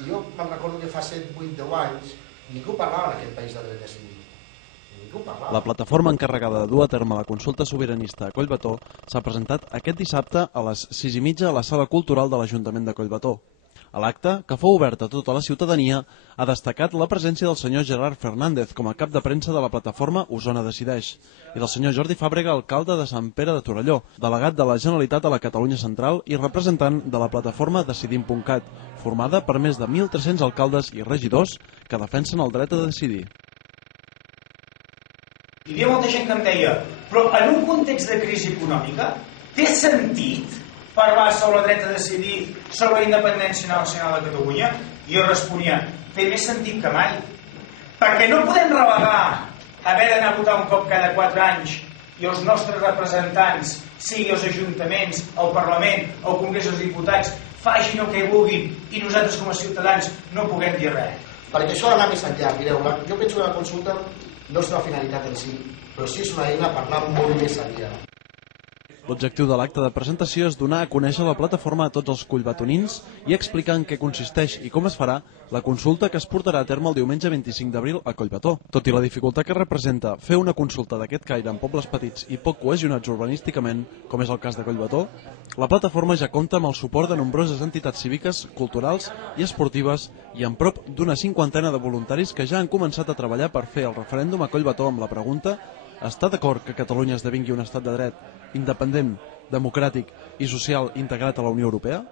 I jo me'n recordo que fa 7, 8, 10 anys ningú parlava en aquest país de dret a decidir. Ningú parlava. La plataforma encarregada de dur a terme la consulta sobiranista a Collbató s'ha presentat aquest dissabte a les 6:30 a la Sala Cultural de l'Ajuntament de Collbató. A l'acte, que fou obert a tota la ciutadania, ha destacat la presència del senyor Gerard Fernández com a cap de premsa de la plataforma Osona Decideix i del senyor Jordi Fàbrega, alcalde de Sant Pere de Torelló, delegat de la Generalitat a la Catalunya Central i representant de la plataforma Decidim.cat, formada per més de 1.300 alcaldes i regidors que defensen el dret a decidir. Hi havia molta gent que em deia, però en un context de crisi econòmica té sentit parlar sobre el dret a decidir, sobre la independència nacional de Catalunya? I jo responia, té més sentit que mai. Perquè no podem relegar haver d'anar a votar un cop cada 4 anys i els nostres representants, sigui els ajuntaments, el Parlament, el Congrés dels Diputats, facin el que vulguin i nosaltres com a ciutadans no puguem dir res. Perquè això ha d'anar més enllà. Mireu, jo penso que la consulta no és una finalitat en si, però sí és una eina per anar molt més enllà. L'objectiu de l'acte de presentació és donar a conèixer la plataforma a tots els collbatonins i explicar en què consisteix i com es farà la consulta que es portarà a terme el diumenge 25 d'abril a Collbató. Tot i la dificultat que representa fer una consulta d'aquest caire en pobles petits i poc cohesionats urbanísticament, com és el cas de Collbató, la plataforma ja compta amb el suport de nombroses entitats cíviques, culturals i esportives i amb prop d'una 50ena de voluntaris que ja han començat a treballar per fer el referèndum a Collbató amb la pregunta: està d'acord que Catalunya esdevingui un estat de dret, independent, democràtic i social integrat a la Unió Europea?